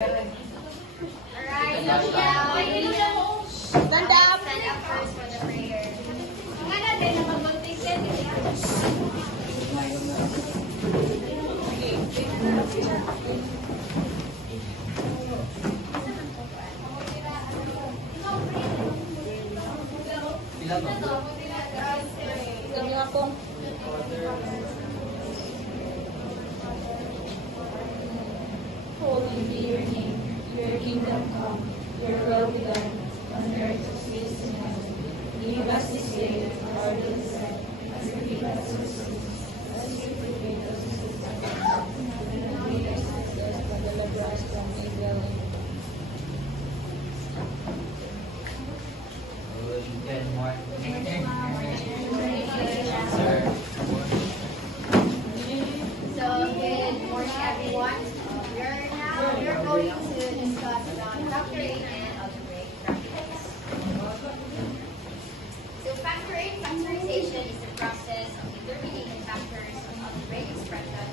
Alright, stand up first for the prayer. Holy be your name, your kingdom come, your will be done, on earth as it is in heaven. Give us this day our daily bread, and forgive us our sins, as we forgive those who sin against us. And lead us not into temptation, but deliver us from evil. Good morning. So, good morning everyone. We're going to discuss factoring and algebraic practices. So, factorization is the process of determining the factors of algebraic expression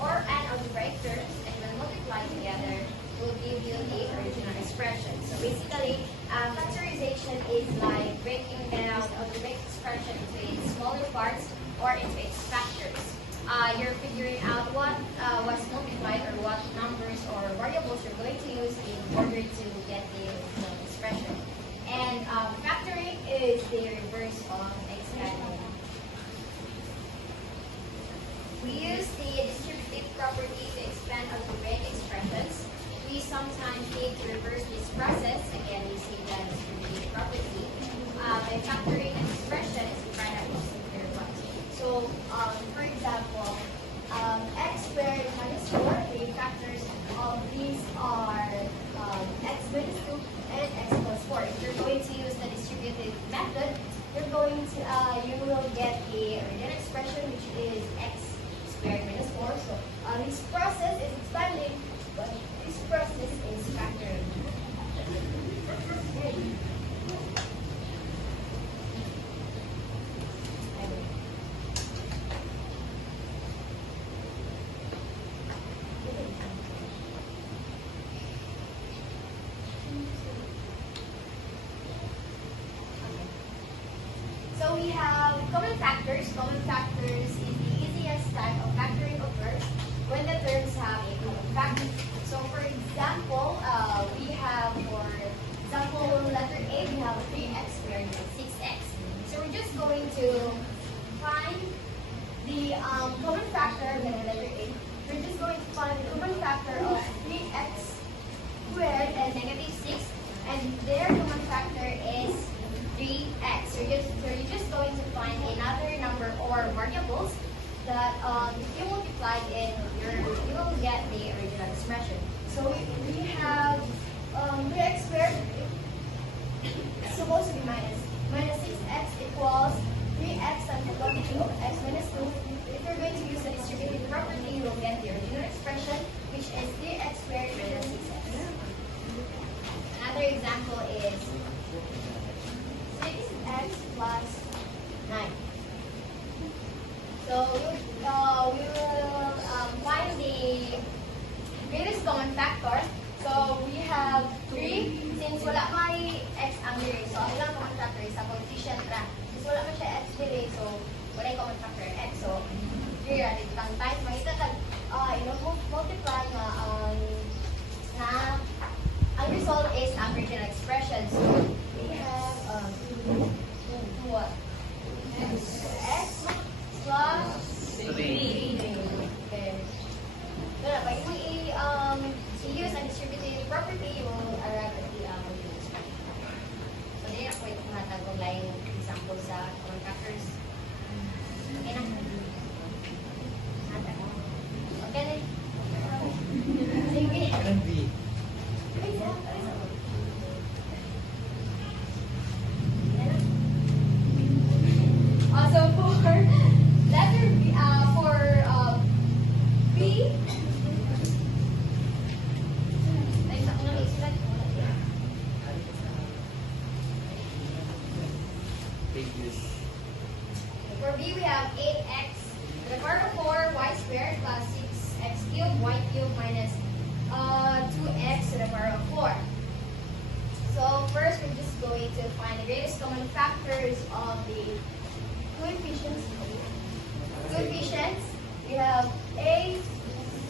or an algebraic term, and when multiplied together will give you the original expression. So, basically, factorization is like breaking down the algebraic expression into its smaller parts or into its factors. You're figuring out what was multiplied or what numbers or variables you're going to use in order to get the original expression. And factoring is the reverse of expanding. We use the distributive property to expand algebraic expressions. We sometimes need to reverse this process, again using the distributive property. By factoring an expression is defined as simpler ones. So, for example, x squared minus 4, the factors of these are x minus 2 and x plus 4. If you're going to use the distributive method, you will get the original expression, which is x squared minus 4. So, this process is expanding, but this process is factoring. So we have common factors. Common factors is the easiest type of factoring occurs when the terms have a common factor. So for example, we have, letter A, we have 3x squared and 6x. So we're just going to find the common factor with the letter A. We're just going to find the common factor of 3x squared and negative 6. And their common factor is 3x. So you're just going to find another number or variables that if you multiply it, you will get the original expression. So we have 3x squared. It's supposed to be minus 6x equals 3x times the quantity of x minus 2. If you're going to use the distributive property, you will get the original expression, which is 3x squared minus 6x. Another example is 6x plus 9. So we will find the greatest common factor. So we have 3. Since wala may x ang diri, so ang ilang common factor is sa coefficient ra. Since wala man siya x diri, so wala yung common factor x. So 3 ra dito kang times makita tag multiply nga ang result is ang original expression. So we have what? X plus 3. Okay. So na, pag i-use ang distributive property, you will arrive at the original expression. So din ako ito matag og lain example sa common factors. Okay na? Okay na? Sige. factors of the coefficients. Coefficients, we have a,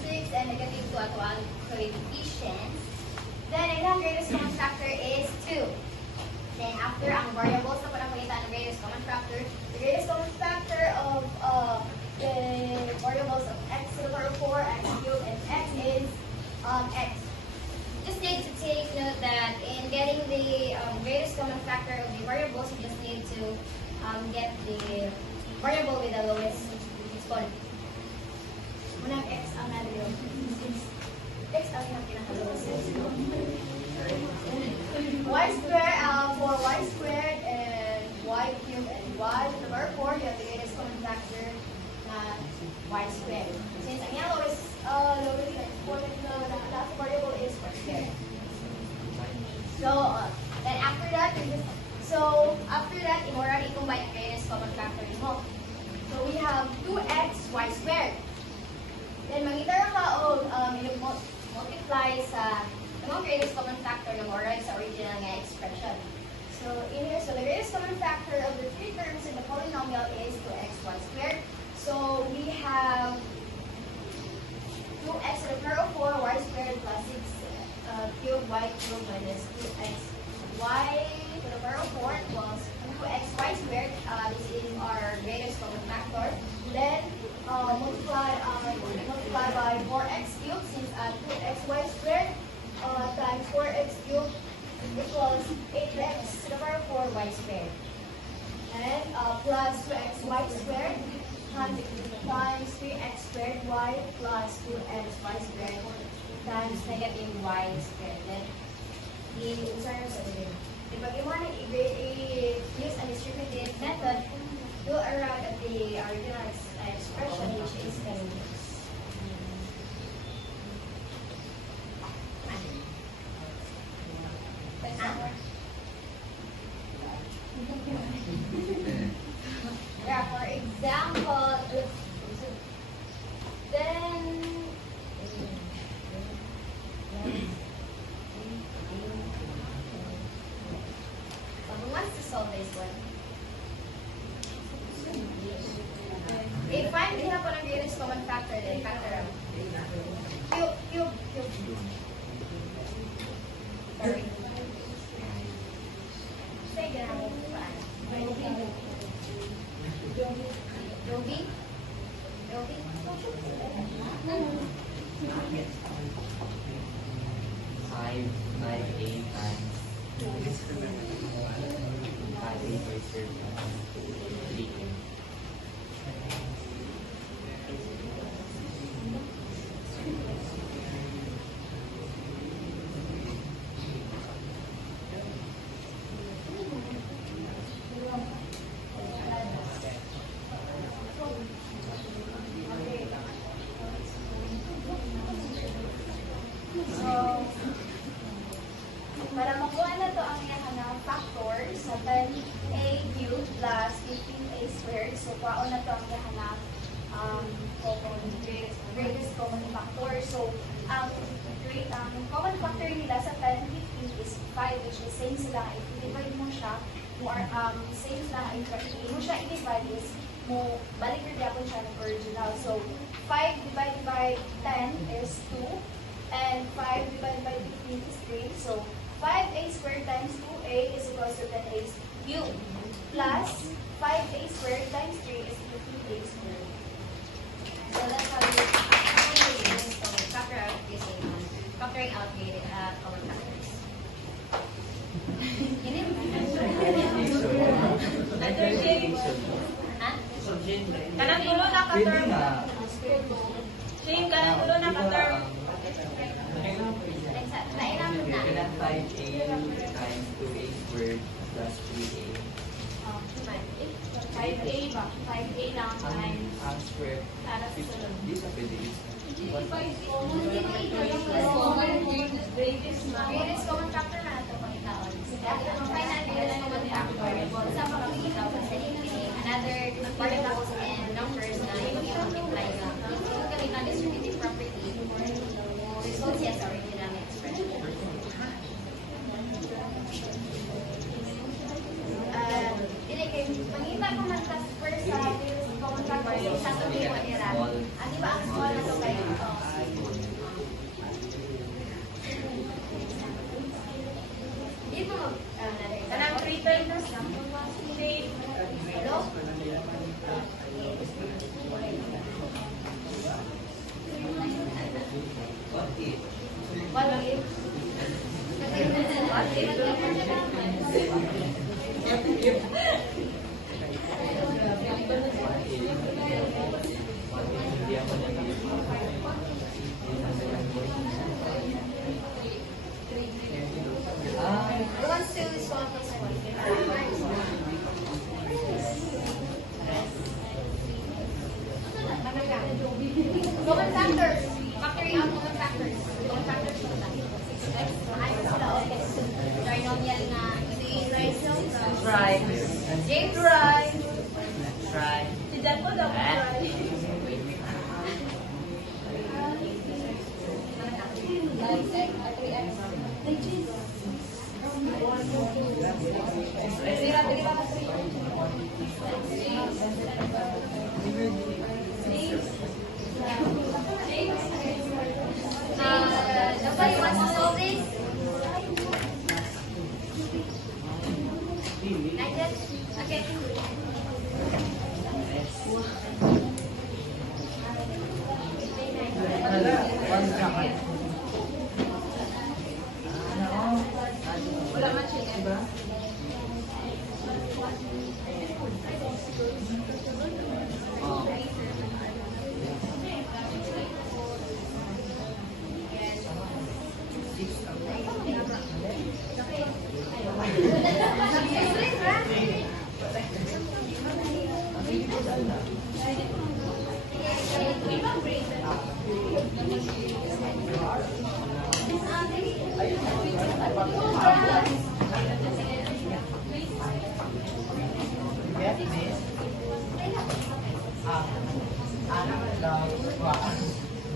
6, and negative 2 at 1 coefficients. Then, ang greatest common factor is 2. Then, after ang variables na pinakita ng greatest common factor, the greatest common factor of the variables of x to the power of 4, x cubed, and x is x. Just need to take note that in getting the greatest common factor of the variables, you just need to get the variable with the lowest exponent. Unang x ang nalilong. X ang pinaka-lowest exponent. Y squared for y squared and y cubed and y to the power of 4, you have the greatest common factor na y squared. Since ang yung lowest exponent na last variable is y squared. So then after that, you already combine ang greatest common factor mo. So we have 2x y squared. Then magiging ka og multiply sa ang greatest common factor ng already sa original nga expression. So in here, the greatest common factor of the three terms in the polynomial is 2xy squared. So we have 2x to the power of 4 y squared plus 6 cubed y cubed minus 2x y to the power of 4 equals 2xy squared. This is our greatest common factor. Then multiply by 4x cubed, since 2xy squared times 4x cubed equals 8x to the power of 4y squared. And plus 2xy squared times 3x squared y plus 2xy squared times negative y squared. Then, pag you want to use a distributive method, go around at the original expression, which is continuous. Yeah, for example, then who wants to solve this one? If find the half of the greatest common factor, then factor out. Cube. Sorry. Say ganun. Yogi? 5 times 5 squared plus 3. Para makuha na to ang iyang factors sa 10a cubed plus 15a squared. So, kwaon na to ang iyang greatest common factor. So, ang common factor nila sa 10 and 15 is 5, which is same sila. If i-divide mo siya, same sila. If mo siya i-divide is mo balik na diapon siya ng original. So, 5 divided by 10 is 2. And 5 divided by 15 is 3. So, 5a squared times 2a is equals to 10a cubed. Plus, 5a squared times 3 is 15a squared. So, that's how you factor out using factoring out the common factors. Kanang tulo na ka-term. Shane, kanang tulo na ka-term. Nainamit na. 5a times 2a squared plus 3a. 5A ba? 5A lang times. Ang square. Para sa sunod. Di sa pwede is. Greatest na. Greatest common factor na ito pagkitaon. Kaya ang final greatest common factor, sa pagkakitaon sa another variables and numbers na yung i-multiply ka. Yung gamitan distributive property, result siya sa original expression. Dili Who wants to solve this one? Common factors. Factory out common factors. Common factors po lang. Ayos sila, okay. Trinomial na si Rachel. Try. James Roy. Try. Si Jan po daw try. Nobody wants to solve this? Nigel? Okay. Wala man siya.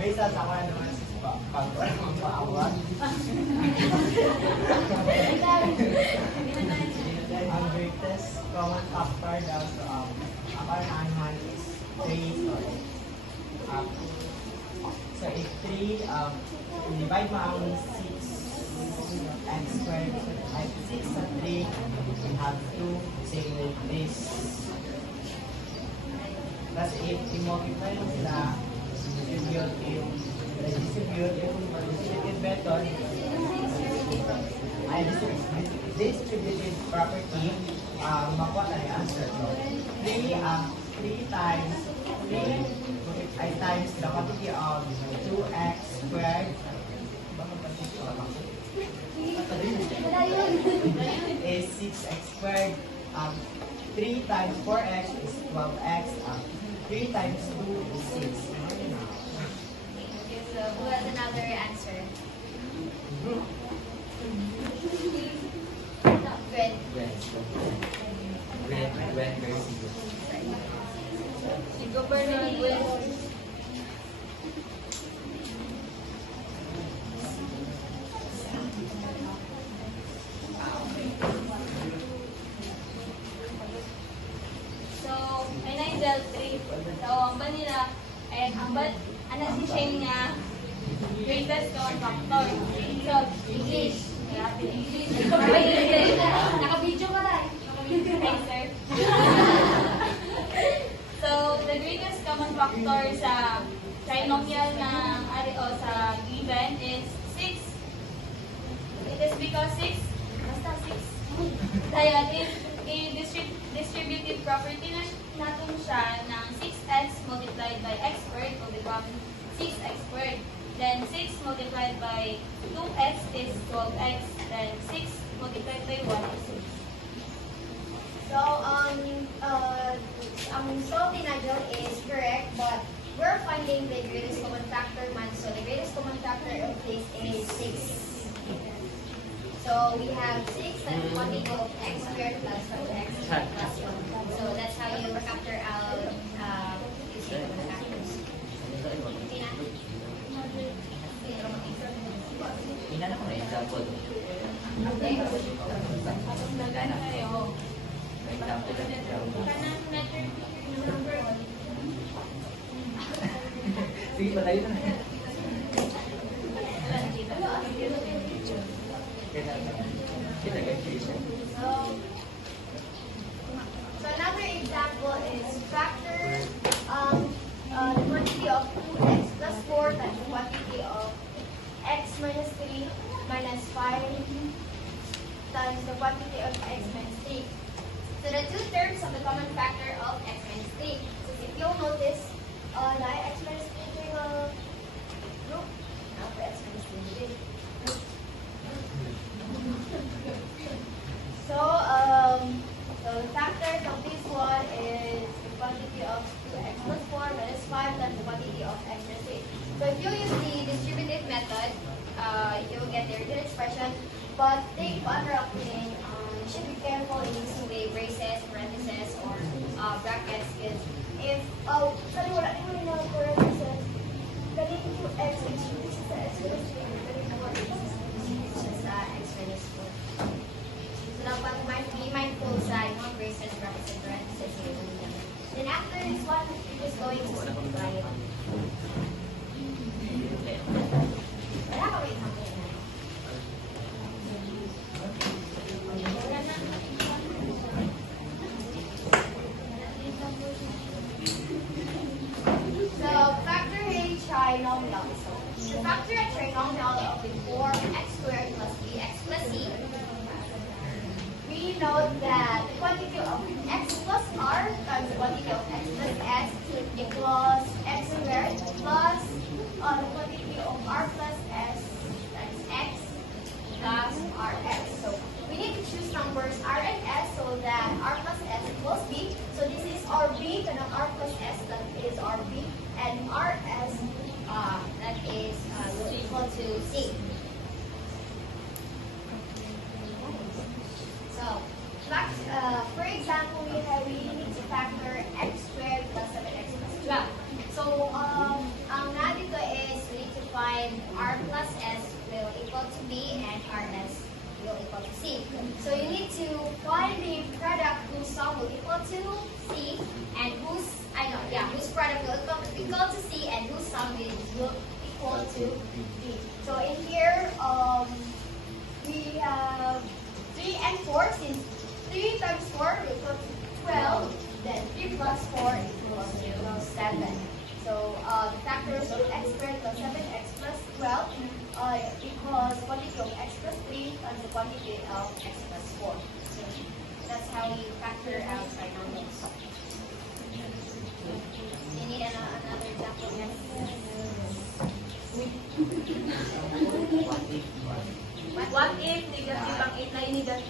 Bisa sa ako naman pag wala mong paawat. Ang greatest common factor daw sa ako naman is 3. So if 3, divide mo ang 6x squared, ay 6 sa 3, we have 2, same with this. Tapos if i-multiply mo sila, distributive method, ay distributive property, makuha na yung answer. 3 times 3 ay times the quantity of 2x squared is 6x squared. 3 times 4x is 12x. 3 times 2 is 6. So, who has another answer? Good. When versus Si Governor Gwen. So, may Nigel 3. So, ang ba nila, ano si Shane niya, greatest common factor. So, English. Grabe, English. Naka-video ka na. Hi, sir. So, the greatest common factor sa trinomial na sa given is 6. It is because 6, basta 6. Kaya, distributive property na natin siya ng 6x multiplied by x squared will become 6x squared. Then 6 multiplied by 2x is 12x. Then 6 multiplied by 1 is 6. So, ang solve ni Nigel is correct, but we're finding the greatest common factor man. So, the greatest common factor of this is 6. So, we have 6 and quantity of x squared plus 2x plus 1. So, that's how you factor out using common factors. Okay na? Inano ko na example. Okay. Example ng example. Sige, patayo na. So another example is factor the quantity of 2x plus 4 times the quantity of x minus 3 minus 5 times the quantity of x minus 3. So the two terms of the common factor of x minus 3. So if you'll notice, na x minus 3 will group. Now for x minus 3. So the factors of this one is the quantity of 2x plus 4 minus 5 times the quantity of x minus 3. So if you use the distributive method, you'll get the original expression. But take under opinion, you should be careful in using the braces, parentheses, or brackets. Because if sorry, wala naman yung parentheses. Galing yung x minus sa x minus 3. Galing mo sa x minus 4. So dapat be mindful sa yung braces, brackets, and parentheses. Then after this one, you're just going to simplify it. Wala ka ba example na? So, factor a trinomial. So, to factor a trinomial of the form x squared plus bx plus c, we note that the quantity of x plus r times the quantity of x plus s equals x squared plus the quantity of r plus s times x plus rx. So we need to choose numbers r and s so that r plus s equals b. So this is rb, and r plus s, that is rb, and rs that is will equal to c. So, for example, we need to factor x squared plus 7x plus 12. So, ang na dito is we need to find r plus s will equal to b and rs will equal to c. So, you need to find the product whose sum will equal to c and whose product will equal to c and whose sum will equal to b. So, in here, we have 3 and 4, since 3 times 4 equals 12, then 3 plus 4 equals 7. So the factors of x squared plus 7x plus 12 equals the quantity of x plus 3 times the quantity of x plus 4. So that's how we factor out trinomials. You need another example, yes? What if negative ang 8 na negative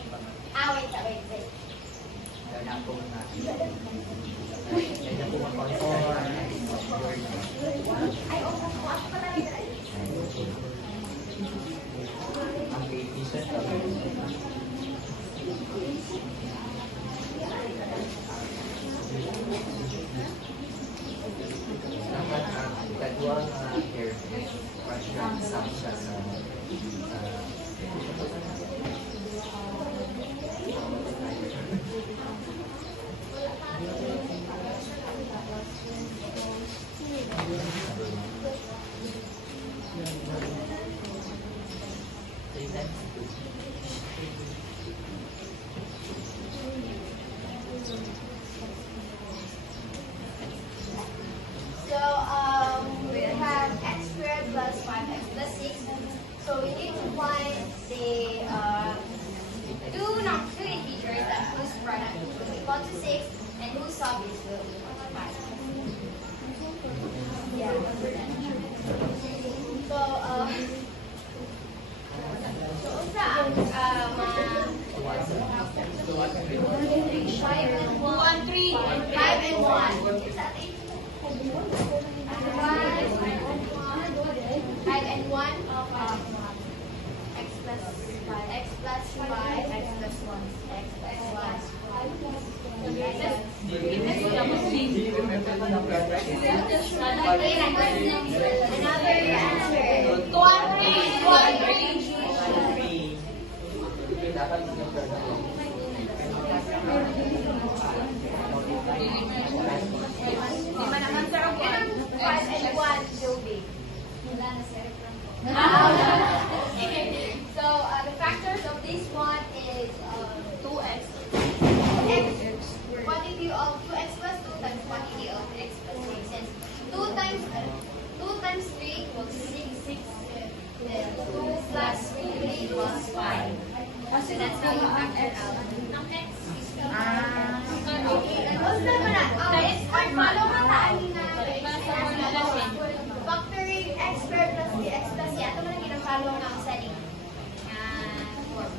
ang Wait. Kaya po na. Ay, ako pala rin. Ang baby set. Dapat kadua nga hair pressure sa siya sa we have x squared plus 5x plus 6. So we need to find the two integers that whose product will equal to 6 and whose sum is will equal to 5. Yeah. Sa ang 2 and 3. 5 and 1. 5 and 1 of x plus 5, x plus 5, x plus 1, x plus 1. Another answer. 2 and 3. dapat Lima naman sir. 5 and 1 Joby. So the factors of this one is 2x. x, quantity of 2x plus 2 times quantity of x plus 3. Since 2 times 3 equals 6, then 2 plus 3 equals 5. So that's how you factor out. Basta mo na. It's hard follow mo taan nga. Factoring x squared plus bx plus y. Ito mo na ginafollow ng setting. Form.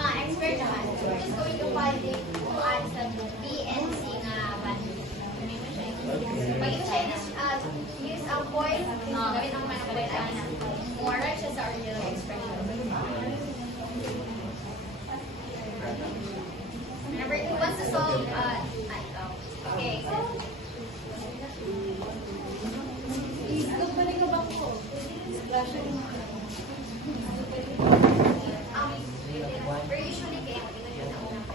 X squared naman. So we're just going to find the two odds of b and c nga value. Pag ito siya use ang point, gawin ang manang point ay more siya sa original expression. Number 2, wants to solve, okay. We're usually game, ito siya sa unang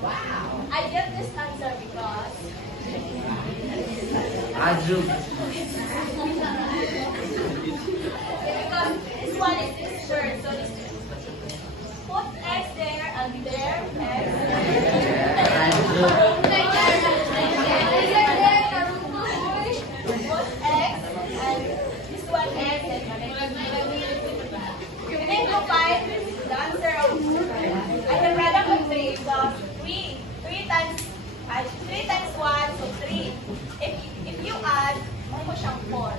Wow! I get this answer because Azul. because this one is this shirt, so this put X there and there X. Azul. Put X and this one X and you need to find the answer of and the product of 3 because 3 times 1 so 3. If you add, mo siyang 4.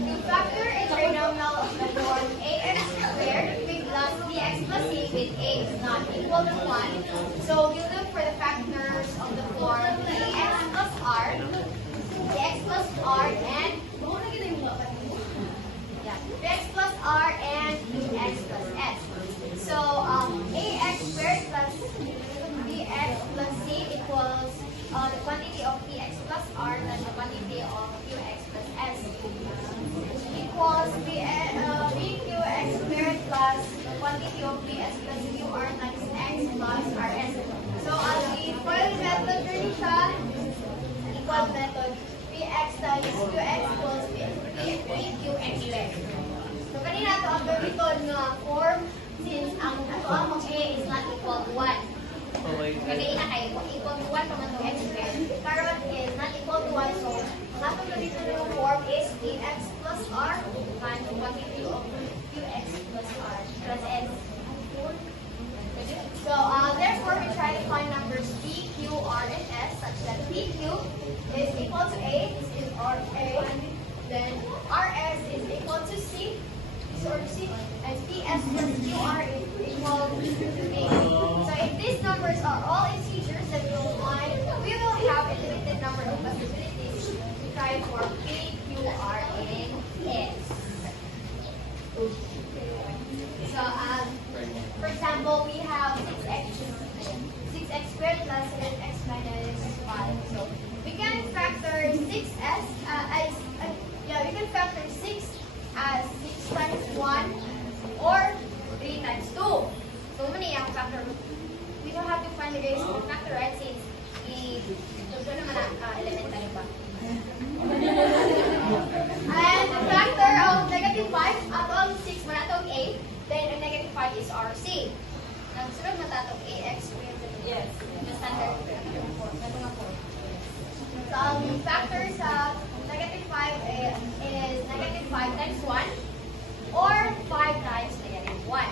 To factor a trinomial of the form ax squared plus bx plus c with a is not equal to 1. So we look for the factors of the form ax plus r, bx plus r, and bx plus r and bx plus s. So ax squared plus bx plus c equals the quantity of bx plus r and the quantity of qx plus s equals bqx squared plus the quantity of bs plus qr times x plus rs. So the FOIL method rin siya, equal method, bx times qx equals bqx squared. So kanina ito ang gamiton nga form since ang among a is not equal to 1. Kaya kayo, equal to 1 pa man to x squared. Karon is not equal to 1, so ang atong dito ng form is bx plus r and the quantity of qx plus r plus s. So therefore we try to find numbers p, q, r, and s such that pq is equal to a, this is r a, then rs is equal to c, or c, and ps plus qr is equal to b. So if these numbers are all integers, then we will have a limited number of possibilities to try for p, q, r, and s. So for example, we have 6x squared plus 7x minus 5. So we can factor 6s as we can factor 6 as 6 times 1 or 3 times 2. So many yung factor. We don't have to find the ratio of factor, right? Since ito naman elementary pa. And the factor of negative 5 atong 6 man atong 8, then ang negative 5 is RC. Nagsunod man tatong AX squared. Yes. The standard. So ang factor sa negative 5 is negative 5 times 1 or 5 times negative 1.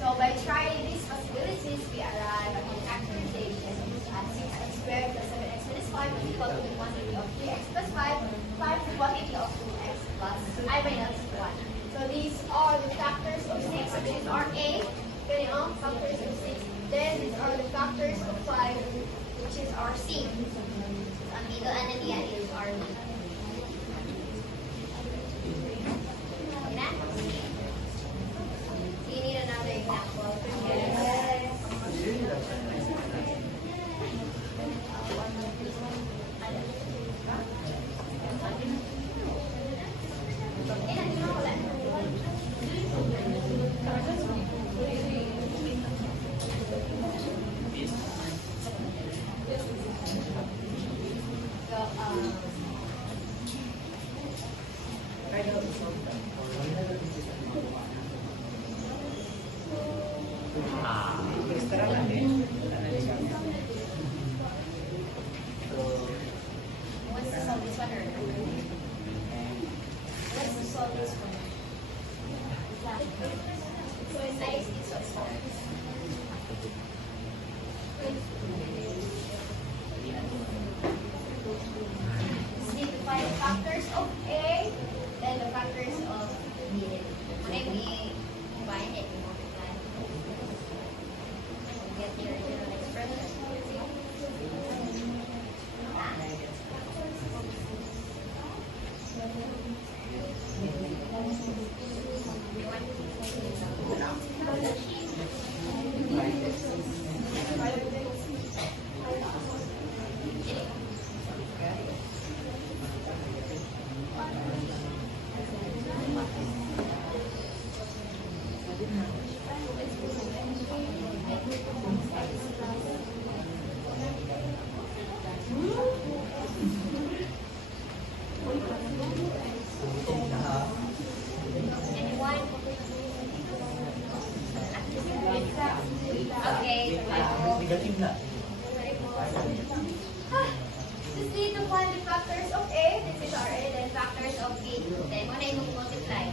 So by trying these possibilities, we arrive at the factorization at 6x squared plus 7x minus 5 is equal to the quantity of 3x plus 5 times the quantity of 2x plus I minus 1. So these are the factors of 6, which is our A. Then factors of 6. Then these are the factors of 5, which is our C. Ang dito na niya is our B. Okay na? You need another example. Need to find the factors of A, then the factors of B. When we combine it, we multiply. Get your expression. Anyone? Okay. Negative na. Just need to find the factors of A. This is our A. Then factors of B. Then muna yung multiply.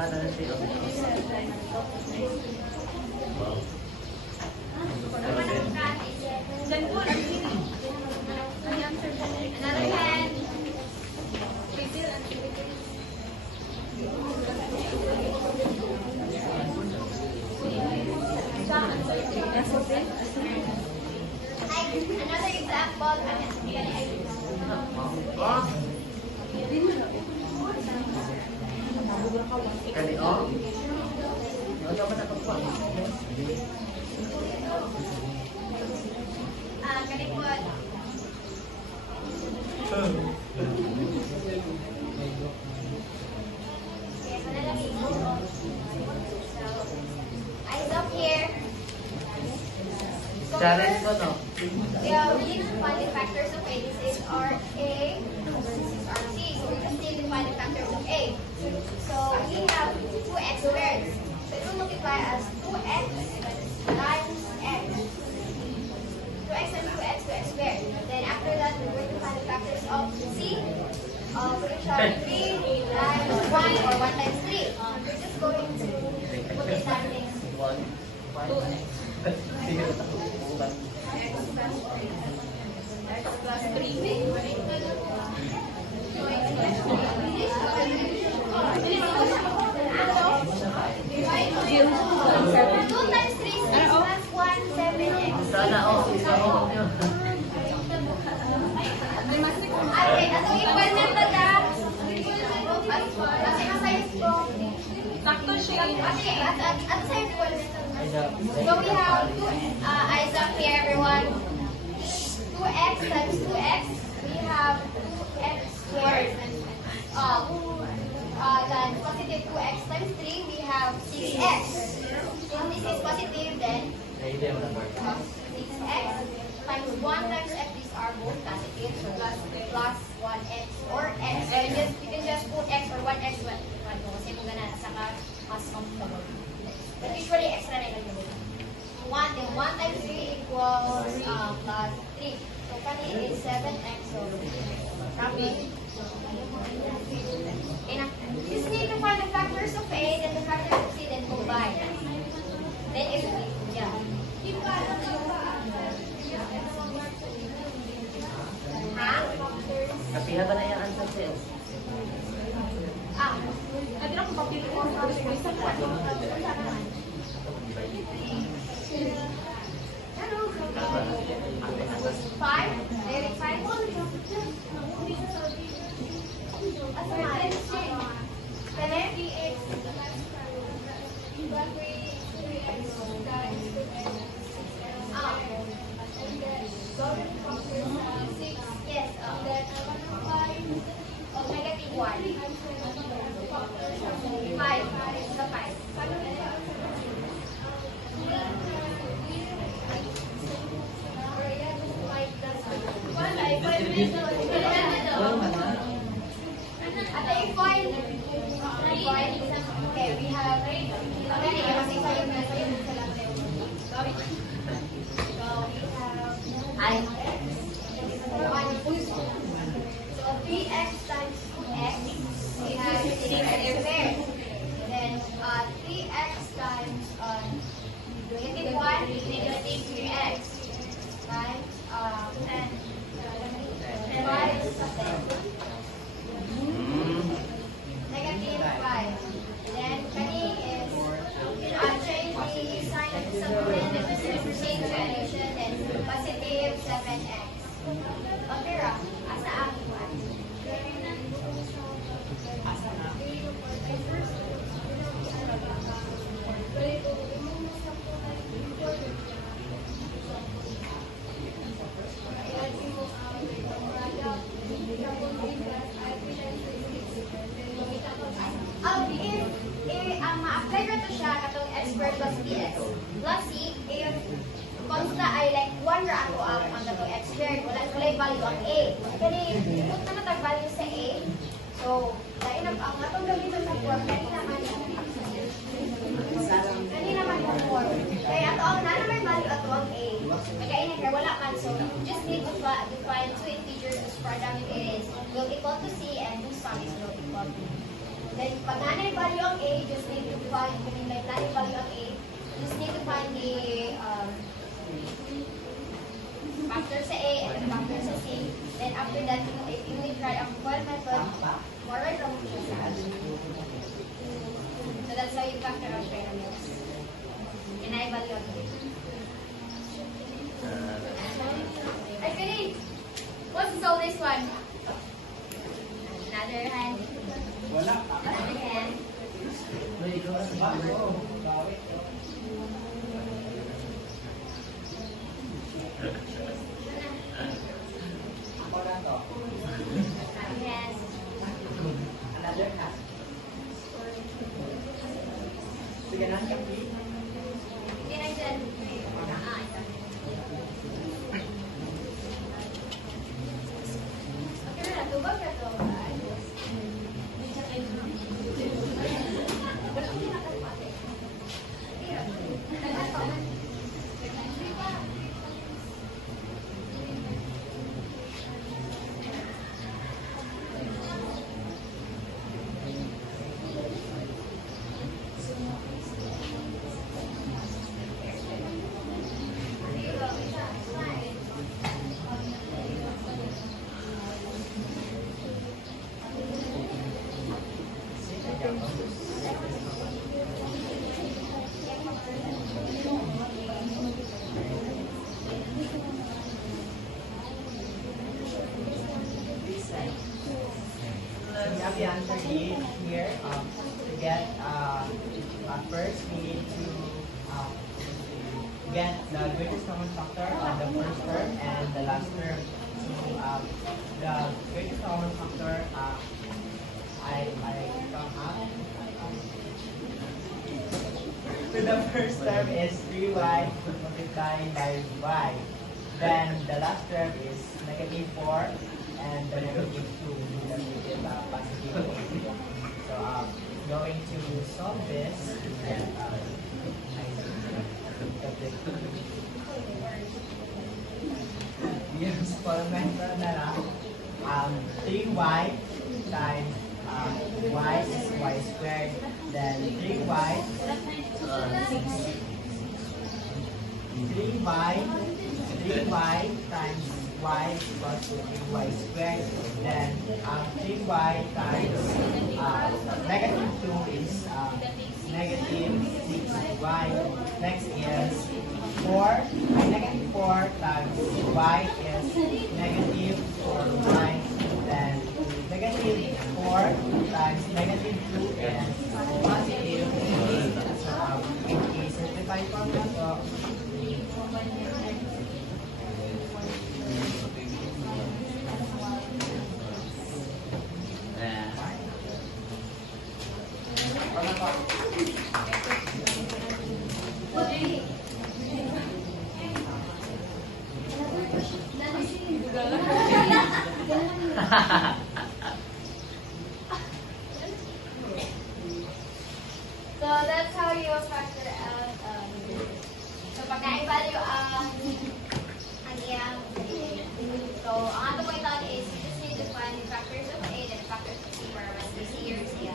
Paano na sa'yo? Another hand. Another example. Kali, oh. Ano ba nakapwa? Kalikot. Okay, so nalagay mo. So, eyes up here. So Challenge ko, first, no? yeah, we need to find the factors of A. This is our A. This is our C. So we just need to find the factors of A. So we have 2x squared. So it will multiply as 2x times x. 2x times 2x, 2x squared. Then after that, we're going to find the factors of C. Which are 3 times 1 or 1 times 3. We're just going to put it that things. 2x. Sige, takuban. X plus 3. Two times 3 is 6 plus 1, 7x. Sana, oh. Isa, oh. Okay, ato equal method ah. Kasi masayos ko. Sakto siya. Okay, ato sa equal method. So we have two eyes up here, everyone. 2x times 2x. We have 2x squared. Then positive 2x times 3, we have 6x. If this is positive, then 6x times 1 times x, these are both positive, so plus 1x or x. You can just put x or 1x, kasi kung gana, saka mas comfortable. But usually extra na yung 1 times 3 equals plus 3. So kanina is 7x, so copy. Enough. Just need to find the factors of A, then the factors of C, then combine. Then if yeah. Ha? Kapiha ba na yung answer sa'yo? Adi na kung papili ko. Five? Maybe 5? Yes, negative 1. 5. It's the 5. At the foil, okay, we have, okay, kasi sa'yo na sa'yo. 1 ra ato ang dato x squared. Wala yung value ang a. Kani, put na matag value sa a. So, lain ang atong gamiton sa form. Kani naman yung form. Kaya ato ang na naman value ato ang a. Kaya kaya wala man. So, you just need to define two integers whose product is will equal to c and whose sum is will equal to. Then, pag nanay value ang a, just need to find, like nanay value ang a, just need to find the factor sa a and the factor sa c. Then after that, if you will try ang FOIL method, forward lang mo siya sa so that's how you factor out trinomials. And I value ang a. Ay, Kari! What's the solve this one? Another hand. Another hand. Yes. Another half. Sige na, complete. Hindi na dyan. Ito. Okay na, tubag na to. We have the answer D here. To get first, we need to get the greatest common factor of the first term and the last term. So the greatest common factor, I come up. So the first term is 3y multiplied by y. Then the last term is -4 and the -2. That we get positive. So going to solve this, and we use FOIL method na lang. 3y times y is y squared. Then 3y times y equals to 3y squared. Then 3y times -2 is -6y. Next is 4 times y is -4y. Then -4 times -2 is positive 8. So simplify for that. So that's how you factor out. So pag na-value ang iyang so ang ato po ito is you just need to find the factors of A and the factors of C para mas easier siya.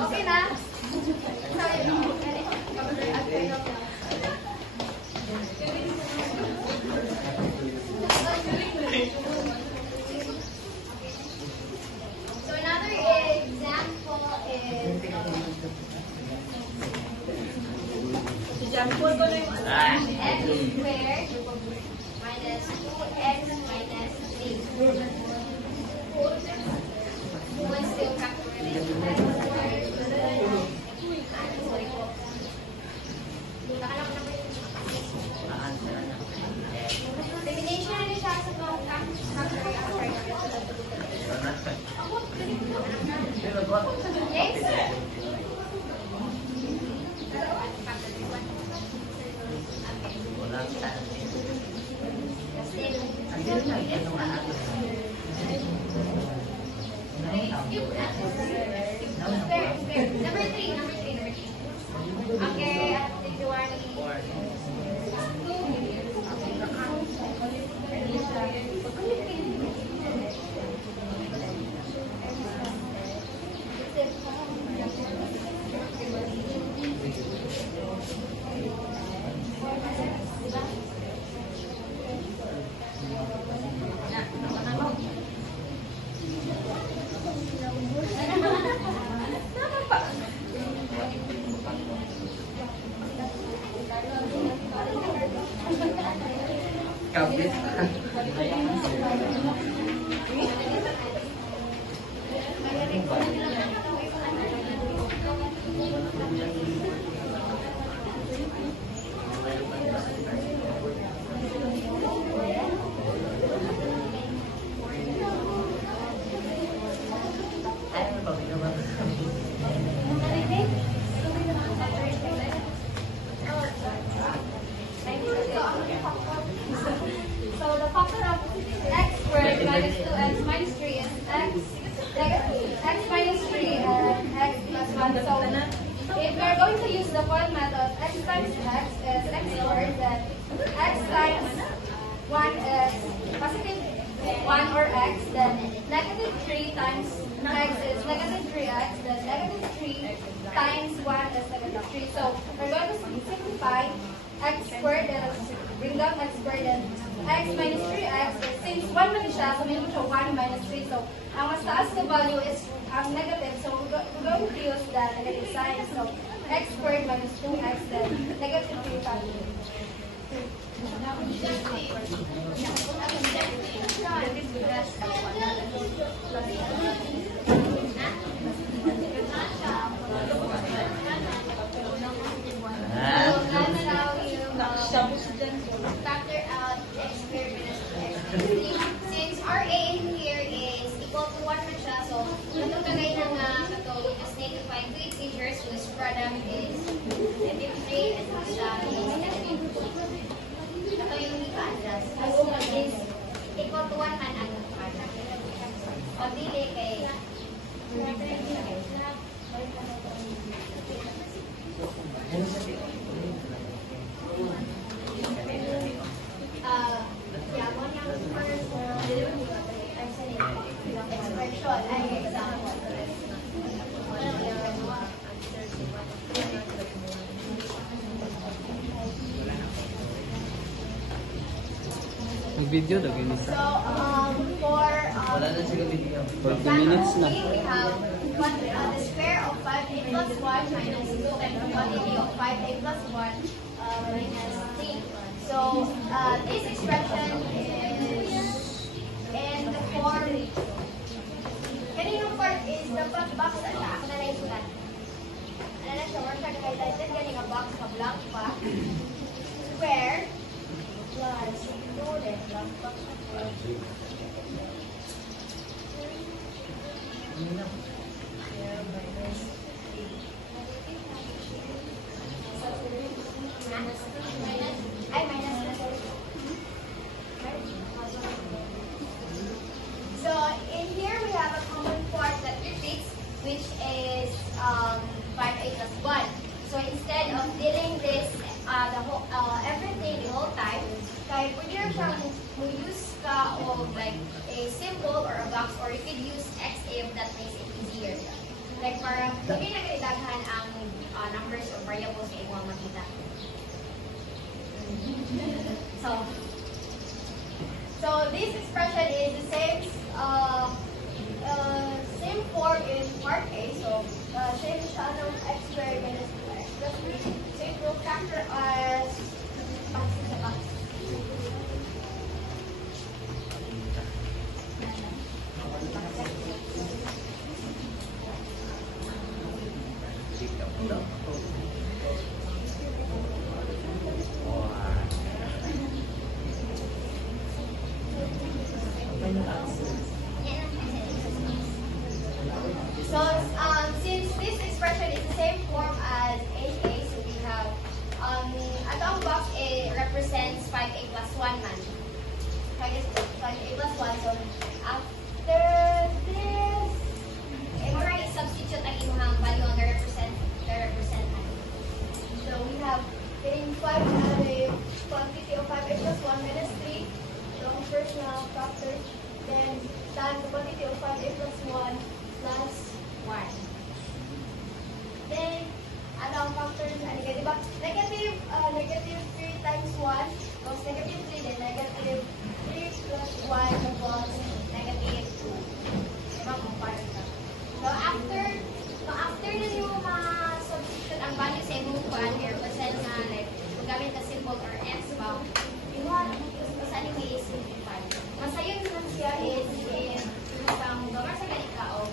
Okay na? So another example is x squared minus 2x minus 3. One still factorization. Next. Walang saan. Number three. Okay, Giovanni. Kabit. So the factor of x squared minus 2x minus 3 is x minus 3 and x plus 1. So if we're going to use the FOIL method, x times x is x squared, then x times 1 is positive 1 or x, then negative 3 times x is negative 3x, then negative 3 times 1 is negative 3. So we're going to simplify x squared, then bring down x squared, then x minus 3x, since 1 man siya, so meron siya 1 minus 3. So, ang mas taas na value is ang negative. So, we're going to use the negative sign. So, x squared minus 2x, then negative 3 value. So, that's how you factor out x squared minus 2x. Since our a in here is equal to 1 man siya, so itong kagay na nga ito, you just need to find two integers whose product is negative 3 and whose siya is negative 2. Ito yung ika-adjust. As is equal to 1 man ang product. O dili kay yeah, one yung first expression ay example. Mag-video daw gini So, sa for Wala na sila video. 40 minutes na. we have the square of 5a plus 1 minus 2 and the quantity of 5a plus 1 minus 3. So, this expression is in the form, kaninong part is the front box na siya, ako na lang isulat. Ano na siya, work siya highlighted, ganing ang box na blank pa. Square plus 2, then blank box. So in here we have a common part that repeats, which is 5a plus 1. So instead of dealing this everything the whole time, kaya pwede rin siyang use ka of like a symbol or a box, or you could use x if that makes it easier. Like para hindi na kailaghan ang numbers or variables na ikaw makita. So this expression is the same form in part A. So same siya ng x squared minus 2x plus 3. So it will factor as So, since 1 equals negative 3, then negative 3 plus 1 equals negative 2. Diba? Compare ka. So, after na yung substitute ang value sa imong kuan, represent na like, kung gamit na symbol or x ba, mas anyway is simplify. Masayon naman siya is if pang gamar sa kalikao,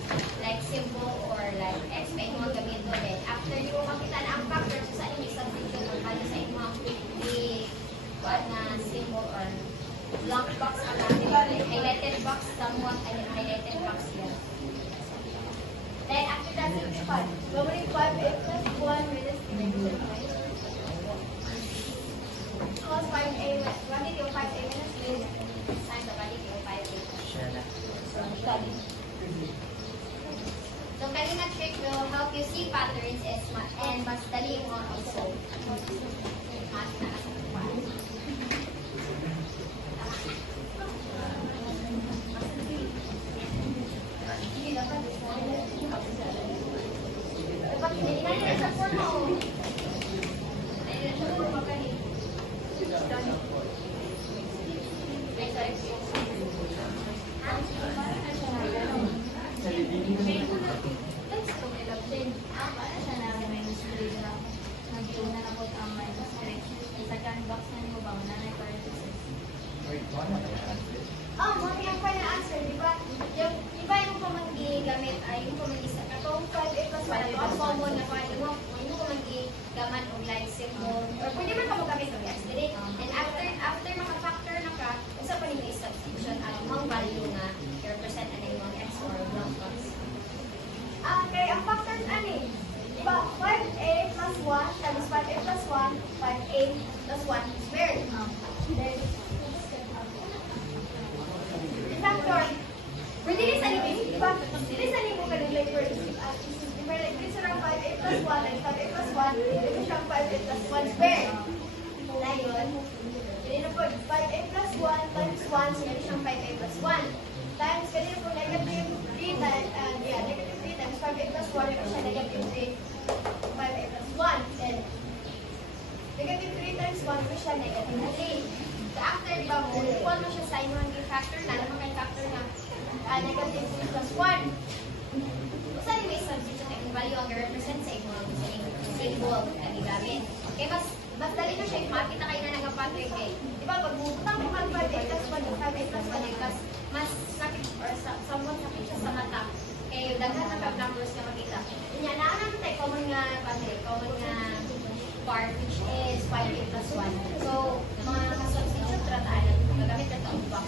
like symbol or like x may mga gamit mo din. After yung makita na ang factor, so sa anyway substitute ang value sa imong kuan na symbol or blank box ang like highlighted box, somewhat highlighted box yan. Then after that, simplify. Going 5a plus 1 minus 3 equals 5a, quantity of 5a minus 3 times the quantity of 5a. So, kanina trick will help you see patterns and mas dali mo also. Mas nakasakpan. Hindi dapat dapat hindi na sa forma o. Ay, sa forma ka ni. Ay, sorry. Let's go with the thing. Para siya na may display na nag-iuna na po ang minus 3. Sa canvas na niyo ba? Nanay parenthesis. Mga yung final answer, di ba? Yung pamanggi gamit ay yung pamanggi sa katong 5a plus 1. Ito ang common na pa. Yung pamanggi gamit o like symbol. Or pwede man ka magamit ng yes. And after maka-factor na ka, isa pa nila is substitution ang value na i-represent ano yung x or blank box. Kaya ang factors ano eh? Diba? 5a plus 1 times 5a plus 1, 5a plus 1 squared. Then, factor. Pwede rin sa limit, di ba? Dili sa limit ka nung like, diba, like, dito siyang 5a plus 1, like 5a plus 1, dito siyang 5a plus 1 squared. Na yun. Dili na po, 5a plus 1 times 1, so dito siyang 5a plus 1. Times, kanina po, negative 3 times, negative 3 times 5a plus 1, dito siya negative 3, 5a plus 1. Then, negative 3 times 1, dito siya negative 3. So, after, di ba, equal mo siya sa inyong factor na, naman kay factor na negative 3 plus 1. Sa anyway, substitute ang value ang represent sa inyong symbol na gigamit. Okay, mas dali na siya, makita kayo na nag-pattern kay. Di ba, pag bubutang mo ang 5a plus 1, 5a plus 1, mas sakit, or somewhat sakit siya sa mata. Kaya daghan na numbers na makita. Kanya, naanam tayo common nga part, which is 5a plus 1. So, mga substitute rataan, magamit na ito box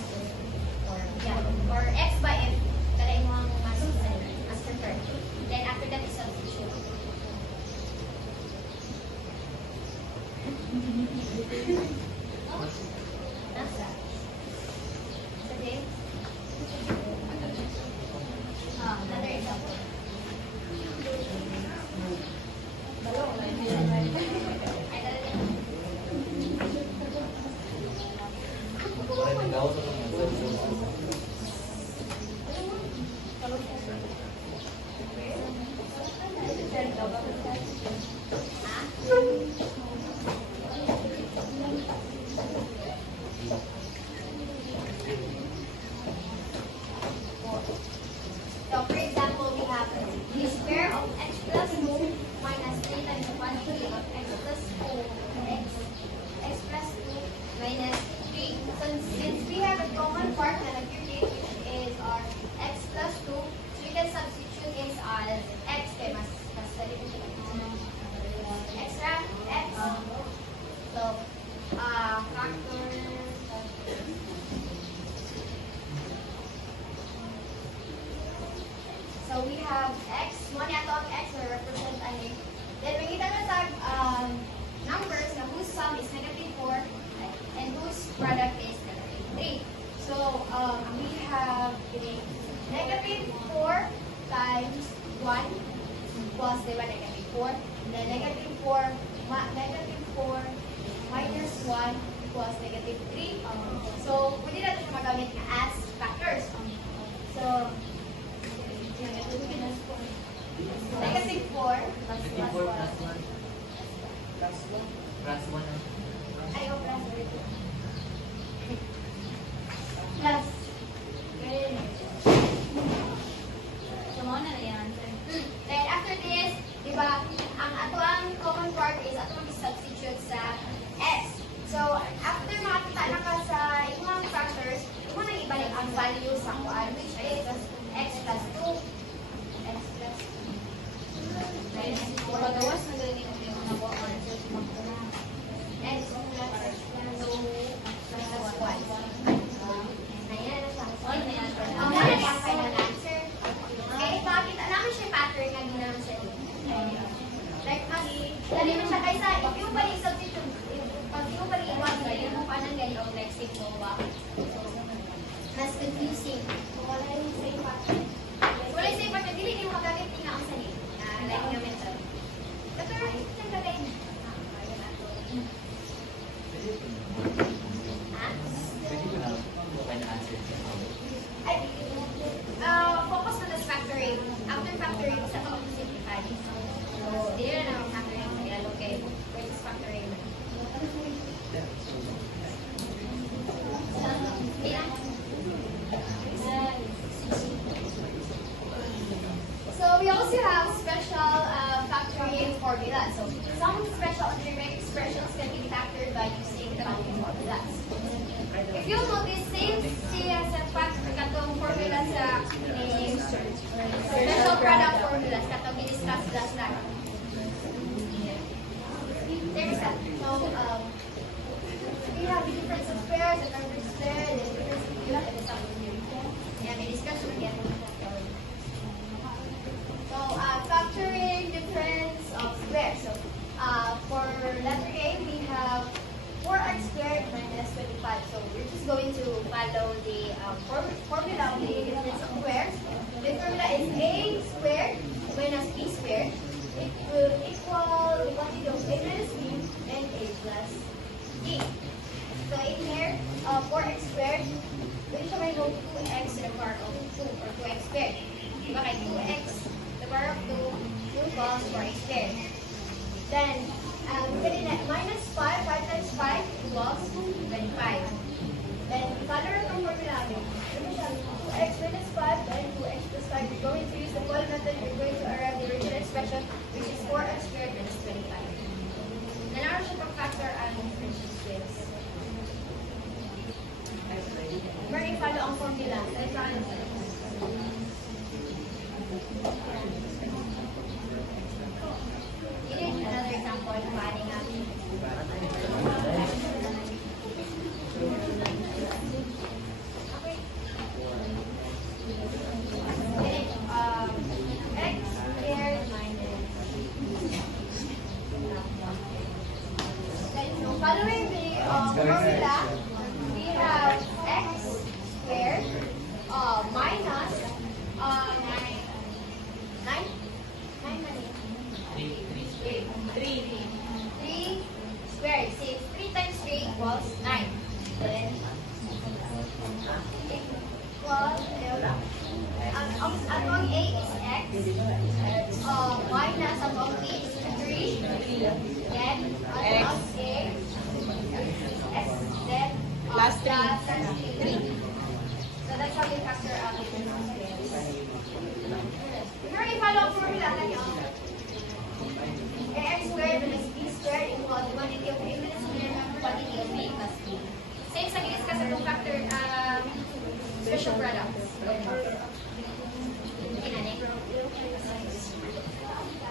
or x by f, kalay mo ang mas preferred. Then, after that is substitute. Nasa? Sige? Another example. So, for example, we have the square of x plus 2 minus 3 times the quantity of x plus 2, x plus 2 minus 3. So, since we have a common part na nag-create, which is our x plus 2, so we can substitute is as x kay mas dali mo siya. Extra x. So, factor. So we have x, one ato ang x will represent ani. Then we kita na tag numbers na whose sum is negative 4 and whose product is negative 3. So we have a negative 4 times 1 equals negative 4. Then negative 4 minus 1 equals negative 3. So pwede natin siya magamit as factors. So negative 4 plus 1. Plus 1. Ay, plus 1. Pagawas na ganyan yung mga nakuha ko na sa X plus 2 plus 1. Ayan, ang mga final answer. Okay, makakita naman siya yung pattern na ginawa sa like, mas, dali mo siya kaysa, if yung balik substitute, pag yung balik iwan, dali mo pa ng ganyan, like, save mo ba? Mas confusing. So, wala yung same pattern. Wala yung same pattern, dili yung magagamit nga ang salit. Like yung method. Pero, yung gagawin. Ay, focus on the factoring. After factoring, sa simplify. So, dili na naman factoring sa i-allocate. Where is factoring? So, we also have special factoring formula. So, some special algebraic expressions can be factored by using counting formulas. If you notice, same sa katong formula sa special product formulas katong i-discuss last time. There's that. So, we have the difference of pairs and numbers there, the difference of unit and the sum of unit. Yeah, may discussion again. So, factoring difference of squares. So, for letter A, we have 4x squared minus 25. So, we're just going to follow the formula of the difference of squares. The formula is a squared minus b squared. It will equal the quantity of a minus b and a plus b. So, in here, 4x squared, pwede siya may 2x to the power of 2 or 2x squared. Diba kay 2x to the power of 2 equals 4x squared. Then, pwede na minus 5 times 5 equals 25. Then, follow our formula. Ano siya? 2x minus 5 and 2x plus 5. We're going to use the FOIL method. We're going to arrive the original expression, which is 4x squared minus 25. Then, ano siya pag-factor ang differential squares? We're going to follow ang formula. Let's try it. Here is another example of adding up. Okay. X squared minus. Okay, so following the formula, we have x squared minus 3 squared. Say 3 times 3 equals 9. Then equals among A is x, minus among B is 3, then among A is s, then Plus 3. 3. So that's how we factor out the difference. We're already follow ang formula kanyo. Ax squared minus b squared equals the quantity of a minus b and quantity of b plus b. Same sa ginis ka sa itong factor special products.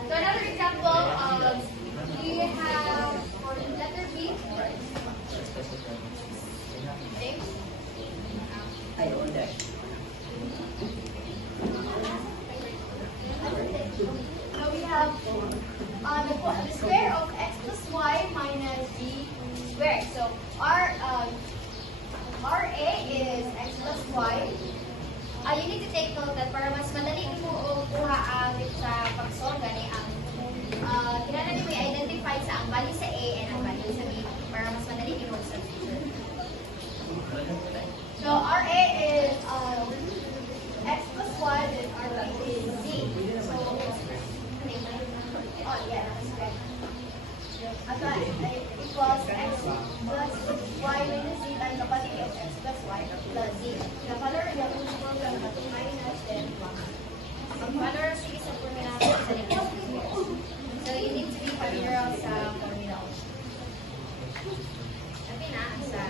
So another example, we have for letter B. James? So we have the square of x plus y minus b squared. So our RA is x plus y. You need to take note that para mas madali mo kuhaan sa pag-solve gani ang kinahanglan mo i-identify sa ang value sa A and ang value sa B para mas madali mo substitute. So RA is x plus y, then RB is z. So oh yeah, that's correct. Equals x plus y minus z times the quantity of x plus y plus z. The color of the program is minus then 1. Ang color of sige sa formula sa likod. So you need to be familiar sa formula. Sabi na, sa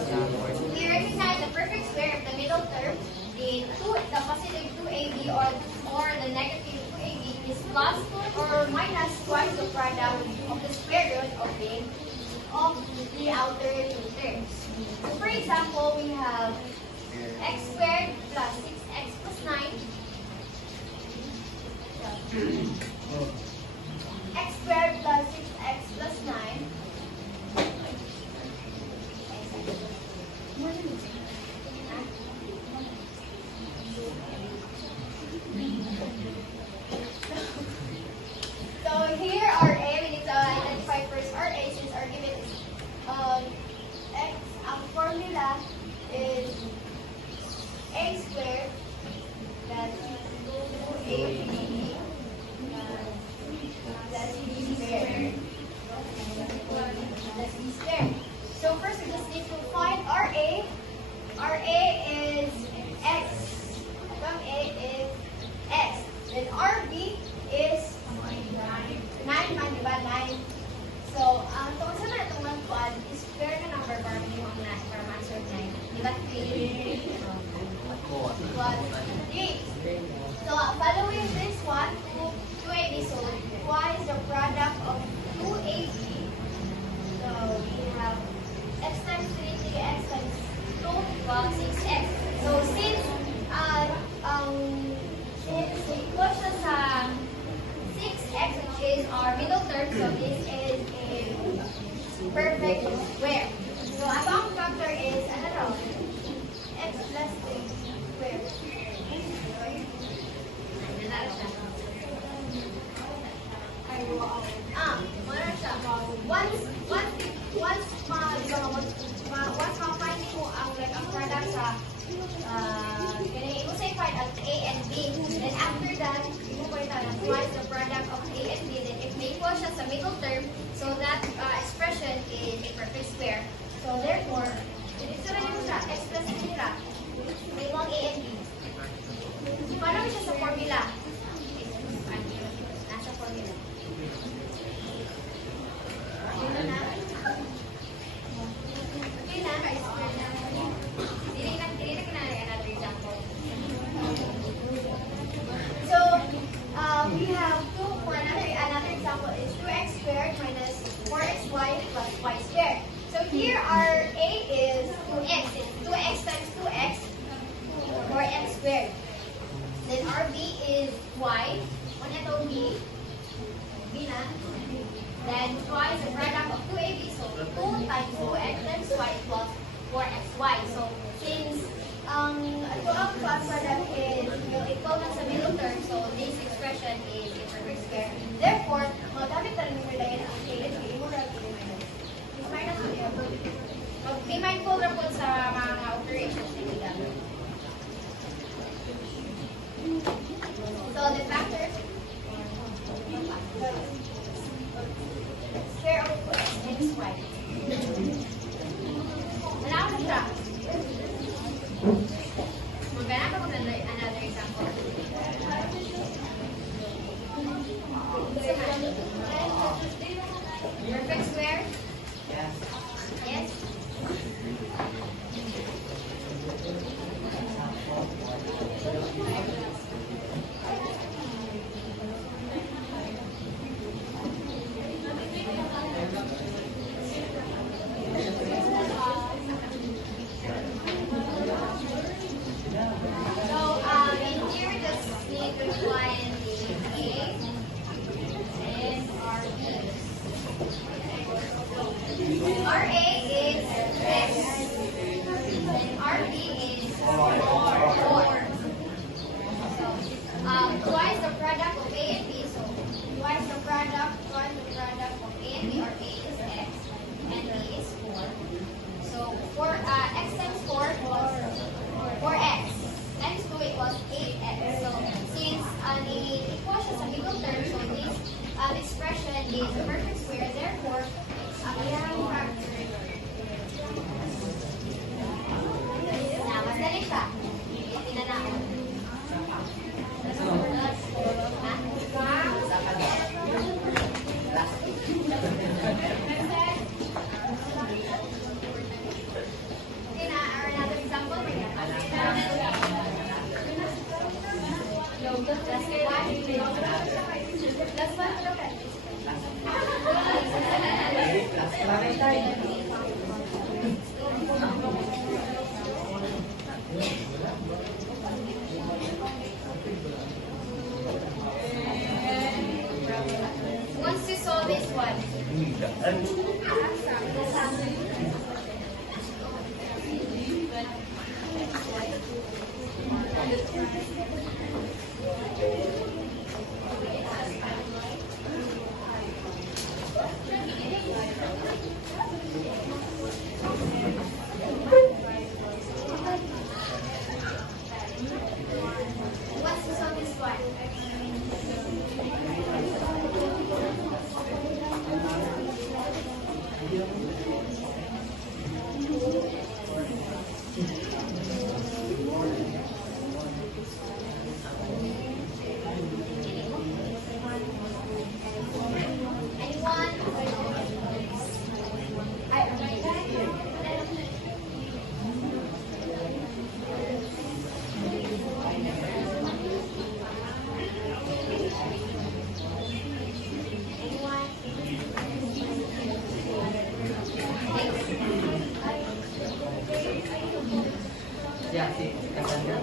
We recognize the perfect square of the middle term. The positive 2ab or the negative 2ab is plus or minus twice the product of the square root of the outer two terms. So for example, we have x squared plus 6x plus 9. X squared plus 6x plus 9. So here our A, we need to identify first our A since our given is x. Ang formula is a squared plus 2ab plus b squared plus b squared. So first we just need to find our A. Our A is x. Ang A is x. Then our B is 9 man, diba? 9. So, tungkol sa na itong magpuan, is square na number para minimum na, para ma-answer 9. Diba? 3 plus 3. So, following this one, 2ab. So, y is the product of 2ab. So, we have x times 3, 3x times 2, well, 6x. So, since equal siya sa 6x, which is our middle term, so this is a perfect square. So, ang factor is, ano raw? X plus 3 square. Ano siya? Once ma-find mo ang product sa you say find as A and B. Then after that, you will twice the product of A and B. Then if may equal siya sa middle term, so that expression is a perfect square. So therefore, ito na yung sa x plus 3 nila. May mga A and B. Paano siya sa formula? Nasa formula. Okay na? So, we have another example is 2x squared minus 4xy plus y squared. So here our A is 2x. It's 2x times 2x, 4x squared. Then our B is y. Ano ito B? B na. Then twice the product of 2ab. So 2 times 2x times y plus 4xy. So since ito ang product is equal na sa middle term, so this expression is a perfect square. Therefore, magamit na rin yung relayan ang A and B. Be mindful na po sa mga operations na ginagawa. So the factor square of 2x and y. Wala ko na siya. Maghanap ako ng another example. Perfect square? Yes. Yes? What's the song this one? Anyone? Yeah, si Cassandra.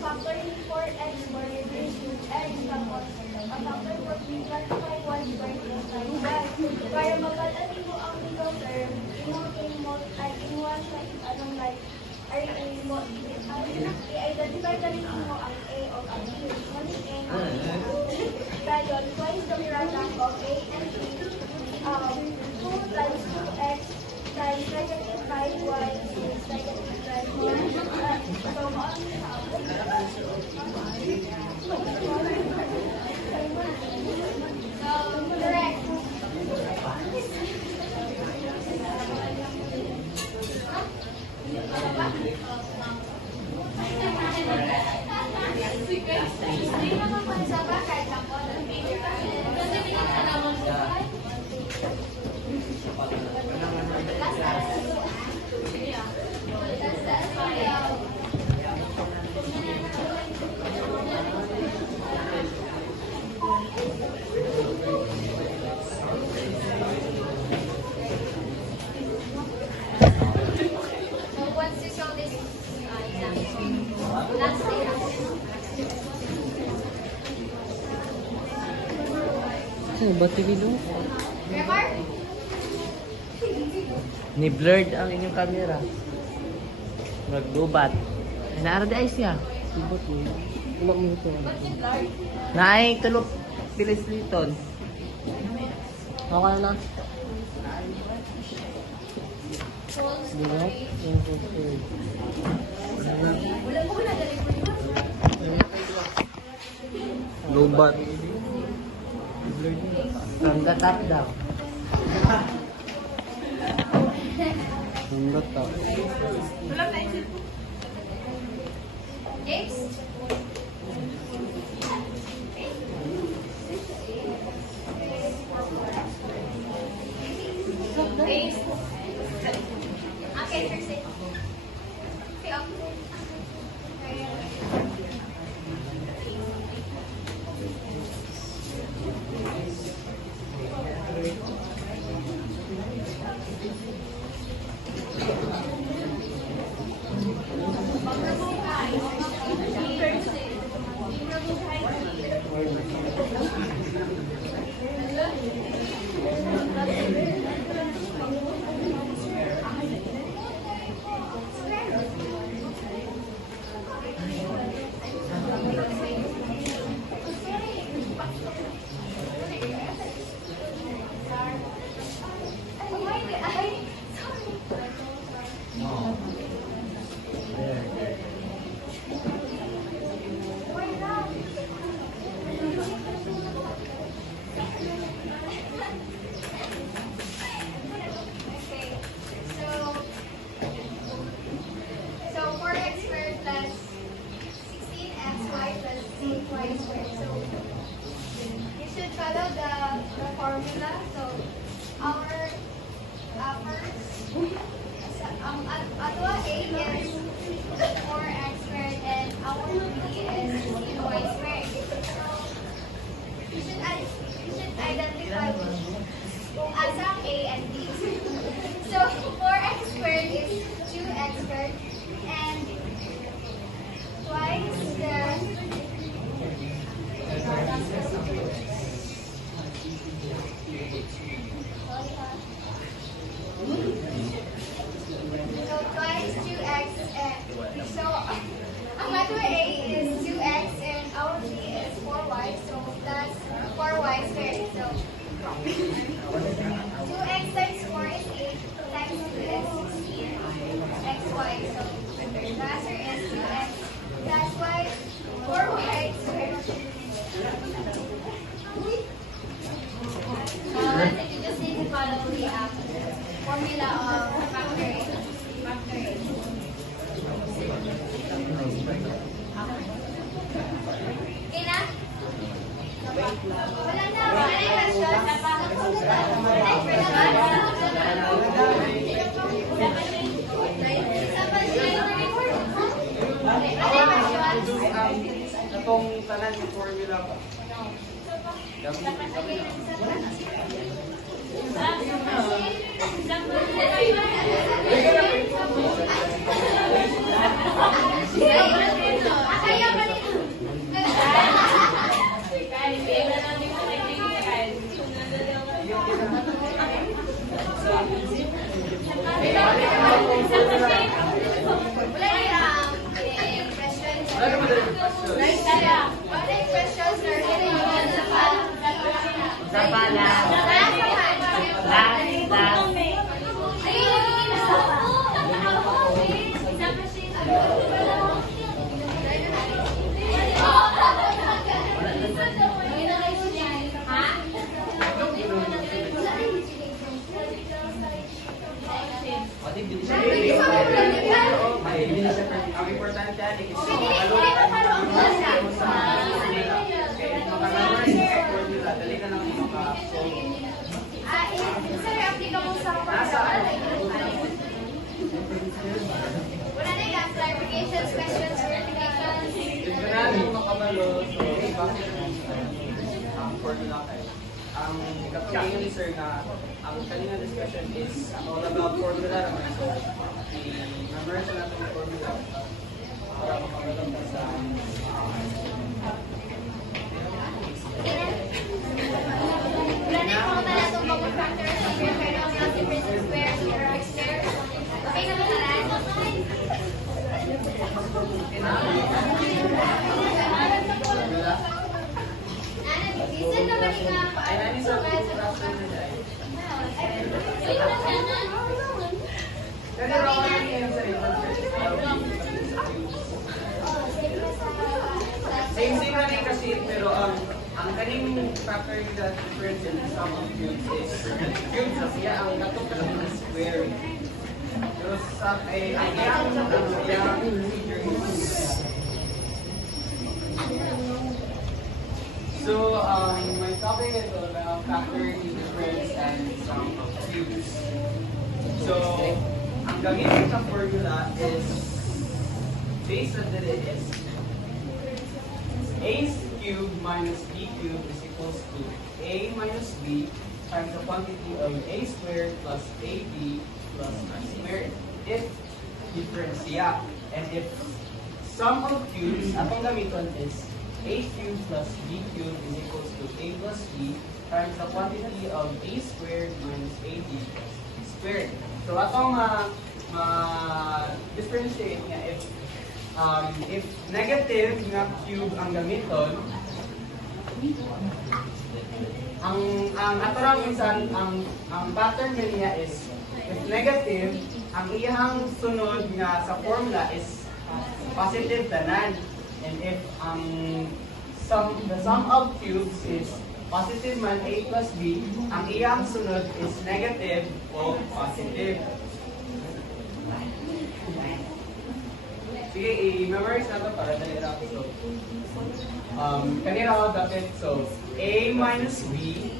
Factoring 4x for reducing x tapos ang factor for p-classify 1 squared plus 5y. Para mapadali mo ang middle term, inuwan sa anong like, i-identify ka rin mo ang a o ang b. Ngunit a, tayo, twice the product of a and b, 2 times 2x times negative 5y is negative 12y. So, Correct. Hindi naman pa sa bakit ako ng video. Kasi binigyan ka naman sa So once you saw this example, last day Ba't video? Remember? Ni-blurred ang inyong camera. Magdubat. Naara di ay siya. Dubat mo. Wala mo ito. Naay, tulog. Pilis liton. Okay na. Dubat? Dubat. From the top daw. From the top. James? James? Okay, first day. Okay, okay. Our A is 4x squared and our B is 0y squared. So, you should identify kung asang A and B. So, 4x squared is 2x squared and twice the so twice 2x so ang letter A is 2x and our B is 4y so that's 4y squared so 2x times 4 is 8 times 2 is 16 xy so the answer is 2x that's why 4y squared I think you just need to follow the formula of factoring. Okay na? Wala na. Wala na yung questions? Itong tanan yung formula ba? Ang importante yan, formula, dali ka lang yung Sir, applicable sa wala na yung clarifications, questions, verifications. Ito na yung makabalo, so bakit ang formula kayo? Ang ikapagiging ni sir na ang kanina discussion is all about formula naman. So, i-memorize na natin yung formula para makabalo ka sa Wala na yung mga talatong common factors, square, trinomials, difference square, perfect square. Okay na ba talaan? Bisan naman yung ay nani sa Kaya rawan niya yung same na rin kasi, pero ang kaning factor with the difference in sum of cubes is cubes na siya ang natok ka ng square. Pero sa ang iyang procedure is so my topic is all about factoring the difference and sum of cubes. So ang gamitin sa formula is based on that it is a cubed minus b cubed is equals to a minus b times the quantity of a squared plus ab plus b squared. If difference, yeah. And if sum of cubes, atong gamiton is a cubed plus b cubed is equals to a plus b times the quantity of a squared minus ab plus b squared. So atong differentiate niya if negative nga cube ang gamiton, ang atorang minsan ang pattern niya is if negative, ang iyang sunod nga sa formula is positive tanan, and if the sum of cubes is positive man a plus b, ang iyang sunod is negative o positive. Sige, i-memorize na ito para dahil natin ito. Kanina ako dapat, so a minus b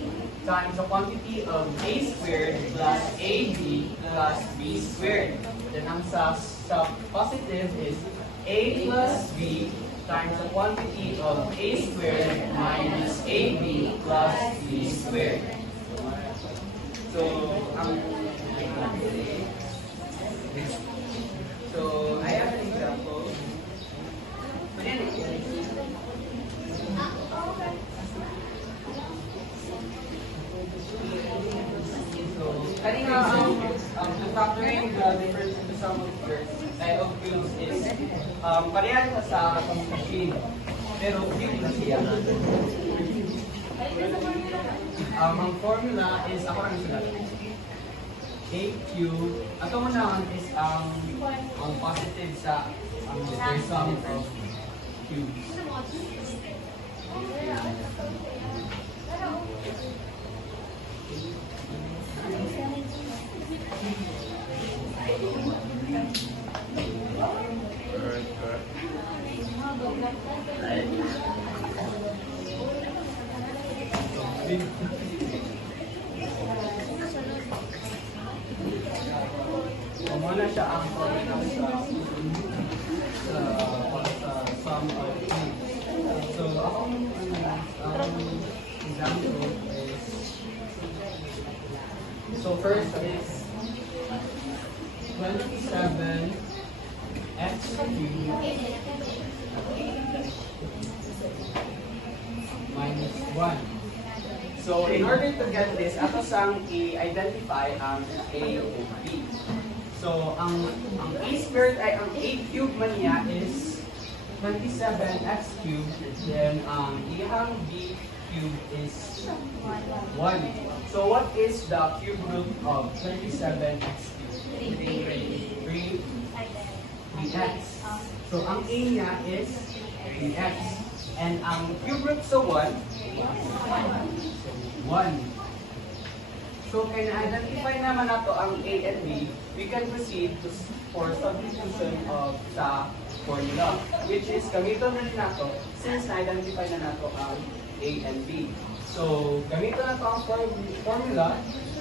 times the quantity of a squared plus ab plus b squared. Then ang sa positive is a plus b times the quantity of a squared minus ab plus b squared. So, I have an example. So, kanina to factoring the difference in the sum of cubes is parehas sa atong machine. Pero cube na siya. Ang formula is, ako lang sulat. A cube. Ato unahan is ang positive sa the sum of cubes. Muna siya ang formula sa sum of cubes. So, akong example is, so first is 27 x cubed minus 1. So, in order to get this, ato sang i-identify ang a o b. So, ang a squared ay ang a cubed man niya is 27x cubed, then ang ihang b cubed is 1. So, what is the cube root of 27x cubed? 3x. So, ang a niya is 3x. And ang cube root sa 1, 1. So, kaya na-identify naman nato ang A and B, we can proceed for substitution of sa formula, which is gamiton na rin nato since na-identify na nato ang A and B. So, gamiton na to ang formula.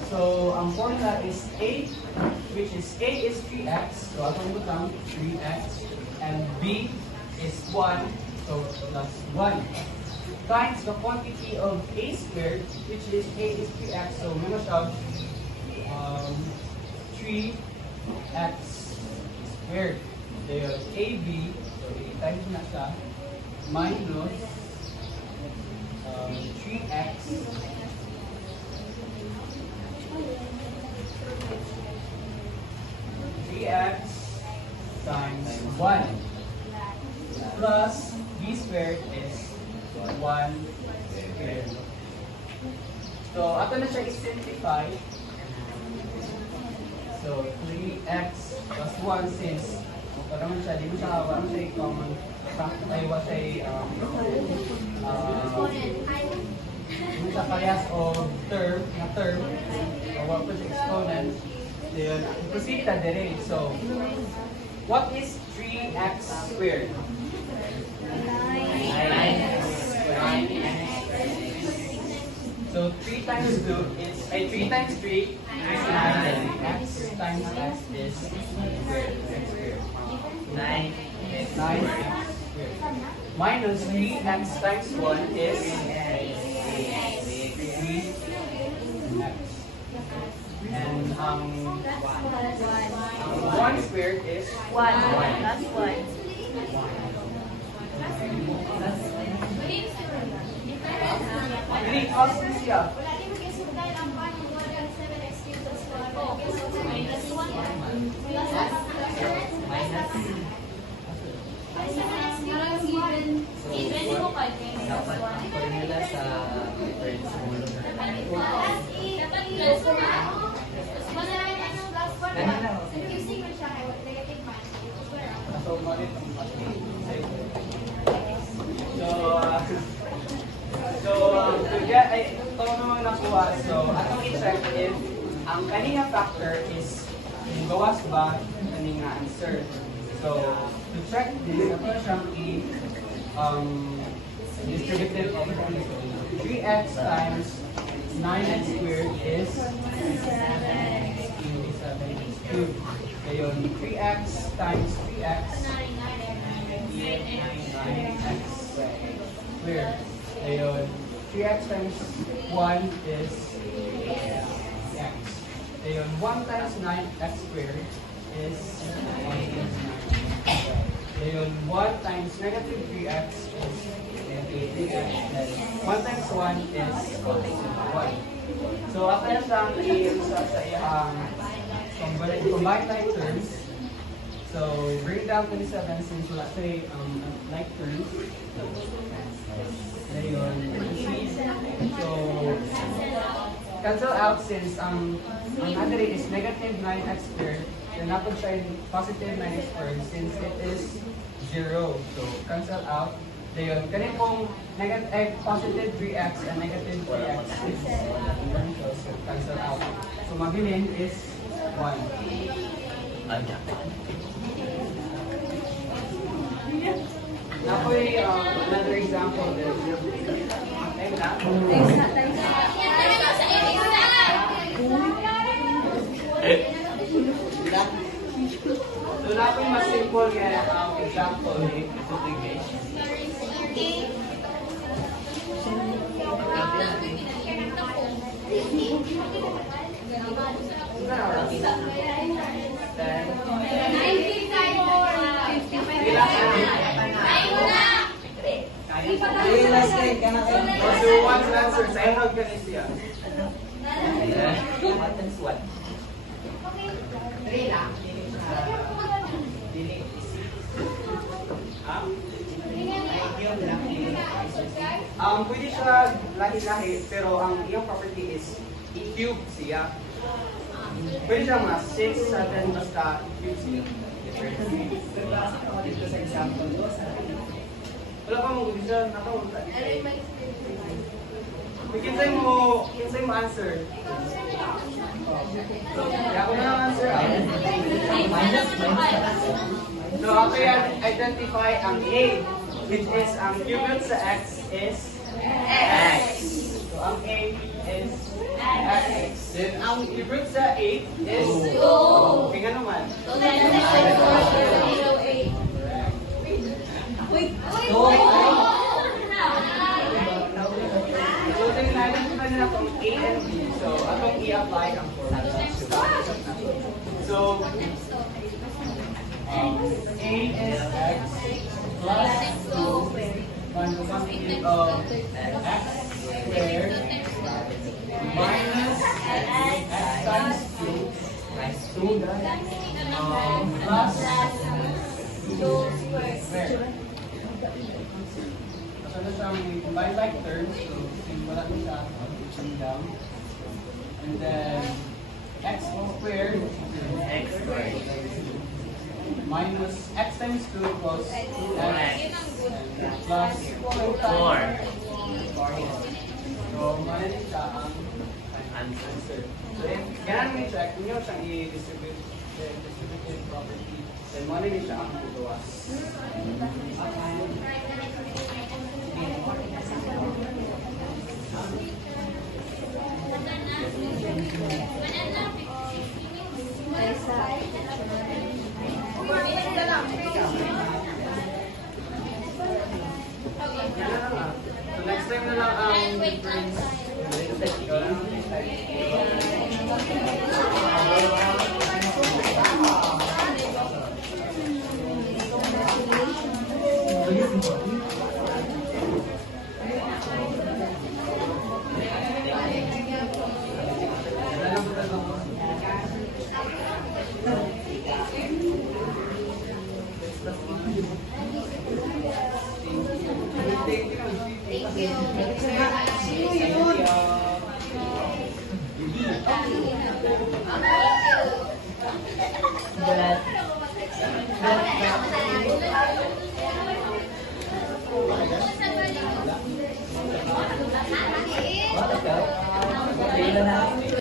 So, ang formula is A, which is A is 3x, so atong butang 3x, and B is 1, so plus 1. Times the quantity of a squared, which is a is 3x, so may siya 3x squared. Then ab, so i-times na siya, minus 3x times 1 plus b squared is 1 squared. So, ato na siya i-simplify. So, 3x plus 1 since parang siya, di mo siya hawa siya common ay wa siya di mo siya parehas o term o wa po siya exponent. Then, proceed na dire. So, what is 3x squared? 9x. So 3 times 2 is 3 times 3 is 9. X times x is squared. 9x squared. Minus 3x times 1 is 3x. And 1 squared is 1. That's 1. Really, cost this siya. Wala din mag-isundan ang pan yung 1.7x cubed plus 1. Minus 1. Even mo pa din. Formula sa difference mo. Dapat plus 1. Wala rin anong plus 1. Confusing mo siya. Negative man. So, malit ang to get, ito naman nakuha. So, atong i-check if ang kanina factor is gawas ba kanina answer. So, to check this, ito siyang distributive of 3x times 9x squared is 7x cubed. Ayun, 3x times 3x. 9x squared. Ayun, 3x times 1 is x. Ayun, 1 times 9x squared is 1. Ayun, 1 times negative 3x is negative 3x. 1 times 1 is 1. So, after na siyang i-isa sa iyang combined like terms. So, bring down 27 since wala say like terms. Ayun, so, cancel out since ang other is negative 9x squared. Then napag siya yung positive 9x squared since it is 0. So, cancel out. Ayun, kanina pong positive 3x and negative 3x is so cancel out. So, mabilin is 1. Napoy, another example din. Ayun na. So, napoy mas simple nga example ni So, one answer sa ihag ka siya. What is what? Pwede siya lahi-lahi, pero ang iyong property is i-cube siya. Pwede siya mga 6, 7, basta i-cube siya. Dito sa example. Wala pa mong gusto, nakawag ka dito. Kinsay mo answer. Kaya ko na ang answer. So, ako yan, identify ang A, which is ang cube root sa x is x. So, ang A is x. Then, ang cube root sa 8 is 2. Kaya naman. So, tingnan nila kung A and B. So, atong i-apply ang formula. So, A is x plus 2 quantity of x squared minus x times 2 plus 2 squared. So, siyang combined like terms. So, wala na siya. Pushing down. And then, x squared minus x times 2 equals 2x plus 4. So, manali siya ang answer. So, ganun mo check, kung yun siyang i-distributive property, then manali siya ang luwas. So next time na lang ang difference. Kailan na?